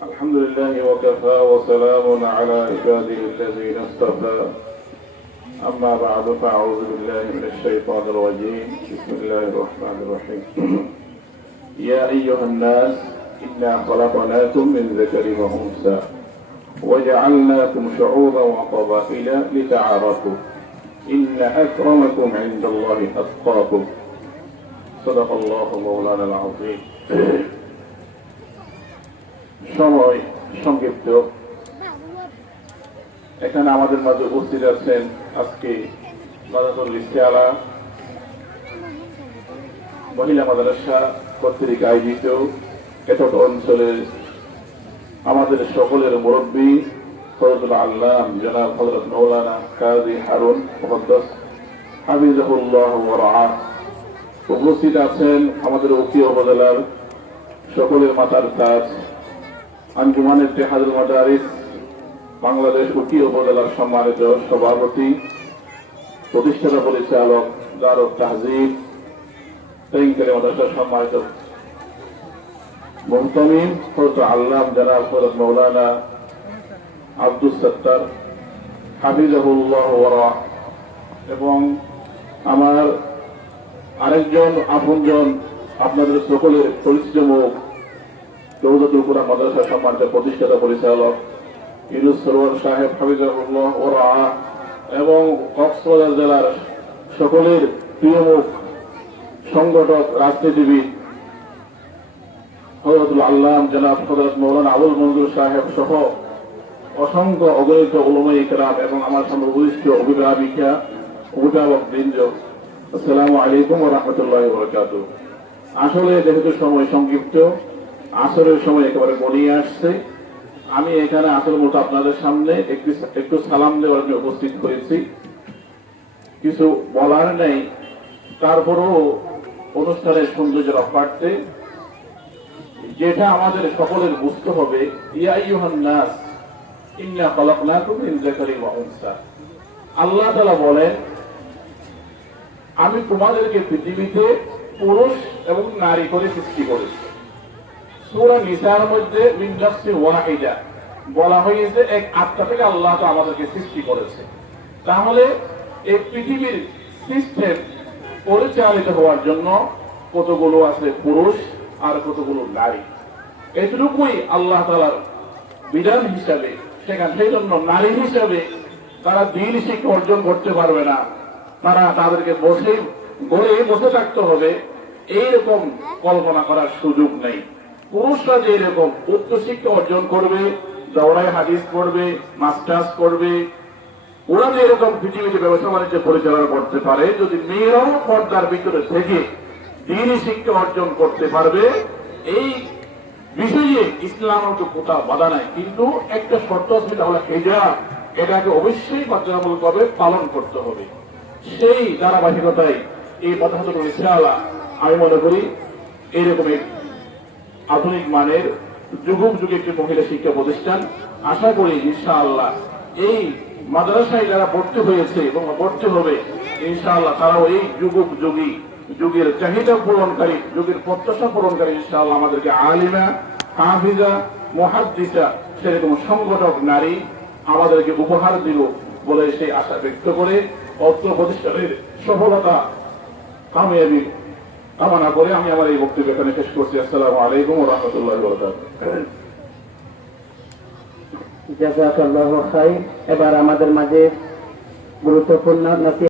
الحمد لله وكفى وسلام على عباده الذين اصطفى أما بعد فأعوذ بالله من الشيطان الرجيم بسم الله الرحمن الرحيم يا أيها الناس إنا خلقناكم من ذكر وأنثى وجعلناكم شعوبا وقبائل لتعارفوا إن أكرمكم عند الله أتقاكم صدق الله مولانا العظيم সময় সংক্ষিপ্ত। এখানে আমাদের মাঝে উপস্থিত আছেন আজকে মাদ্রাসাতুল ইস্তেআলা মহিলা মাদ্রাসা কর্তৃক আয়োজিত এতট অঞ্চলের আমাদের সকলের মুরব্বী ফজলুল আল্লাম জনাব হযরত মাওলানা কাজী হারুন মুকদ্দাস হাফিজাহুল্লাহ ওয়া রাআহ। উপস্থিত আছেন আমাদের উকিয়া উপজেলার সকলের মাতার তাজ আঞ্জুমানে ইত্তেহাদুল মাদারিস বাংলাদেশ উকিয়া উপজেলার সম্মানিত সভাপতি প্রতিষ্ঠাতা পরিচালক দারুত তাহজিব তেঙ্কেলে মাদ্রাসার সম্মানিত মুহতামিম হযরত আল্লাম জনাব হযরত মাওলানা আব্দুস সত্তার হাফিজাহুল্লাহ ওয়া রাআহ এবং আমার আরেকজন আপনজন আপনাদের সকলের পরিচিত মুখ দৌলতুল কুরআন মাদ্রাসা সম্মানিত প্রতিষ্ঠাতা পরিচালক ইউনুস সরওয়ার সাহেব হাফিজাহুল্লাহ ওয়া রাআহ এবং কক্সবাজার জেলার সকলের প্রিয় মুখ সংগঠক রাজনীতিবিদ হযরতুল আল্লাম জনাব হযরত মাওলানা আবুল মনজুর সাহেব সহ অসংখ্য অগণিত উলামায়ে কেরাম এবং আমার সামনে উপস্থিত অভিভাবকবৃন্দ, আসসালামু আলাইকুম ওয়া রাহমাতুল্লাহি ওয়া বারাকাতুহু। আসলে যেহেতু সময় সংক্ষিপ্ত, আসরের সময় একেবারে গড়িয়ে আসছে, আমি এখানে আসলের মতো আপনাদের সামনে একটু সালাম দেওয়ার জন্য উপস্থিত হয়েছি। কিছু বলার নেই, তারপরও অনুষ্ঠানের সৌন্দর্য রক্ষার্থে যেটা আমাদের সকলের বুঝতে হবে, ইয়া আইয়ুহান নাস ইন্না খালাকনাকুম মিন যাকারিন ওয়া উনসা। আল্লাহ তাআলা বলেন, আমি তোমাদেরকে পৃথিবীতে পুরুষ এবং নারী করে সৃষ্টি করেছি। সূরা নিসার মধ্যে মিন নাফসিন ওয়াহিদা বলা হয়েছে, এক আত্মা থেকে আল্লাহ তো আমাদেরকে সৃষ্টি করেছে। তাহলে এই পৃথিবীর সিস্টেম পরিচালিত হওয়ার জন্য কতগুলো আছে পুরুষ আর কতগুলো নারী, এটুকুই আল্লাহ তাআলার বিধান হিসাবে। সেখানে সেই জন্য নারী হিসাবে তারা দ্বীন শিক্ষা অর্জন করতে পারবে না, তারা তাদেরকে বসে থাকতে হবে, এইরকম কল্পনা করার সুযোগ নেই। পুরুষরা যে এরকম উচ্চ শিক্ষা অর্জন করবে, দাওরায়ে হাদিস পড়বে, মাস্টার্স করবে, ওরা যে এরকম পৃথিবীতে ব্যবসা বাণিজ্য পরিচালনা করতে পারে, যদি মেয়েরাও পর্দার ভিতরে থেকে দ্বীনি শিক্ষা অর্জন করতে পারবে, এই বিষয়ে ইসলামের তো কোথাও বাধা নাই। কিন্তু একটা শর্ত আছে, তাহলে হিজাব, এটাকে অবশ্যই বাধ্যতামূলকভাবে পালন করতে হবে। সেই ধারাবাহিকতায় এই মাদ্রাসাতুল ইস্তেআলা আমি মনে করি এইরকম আধুনিক মানের যুগ যুগে একটি মহিলা শিক্ষা প্রতিষ্ঠান। আশা করি ইনশাআল্লাহ এই মাদ্রাসায় যারা ভর্তি হয়েছে এবং ভর্তি হবে, ইনশাআল্লাহ তারাও এই যুগের চাহিদা পূরণকারী, যুগের প্রত্যাশা পূরণকারী ইনশাআল্লাহ আমাদেরকে আলিমা, হাফিজা, মুহাদ্দিসা, সেরকম সংগঠক নারী আমাদেরকে উপহার দিব বলে সেই আশা ব্যক্ত করে অর্থ প্রতিষ্ঠানের সফলতা কামিয়াবি কামনা করে আমি আমার এই বক্তব্য এখানে শেষ করছি। আসসালামু আলাইকুম ওয়া রাহমাতুল্লাহি ওয়া বারাকাতুহু। জাযাকাল্লাহু খাইর। এবার আমাদের মাঝে গুরুত্বপূর্ণ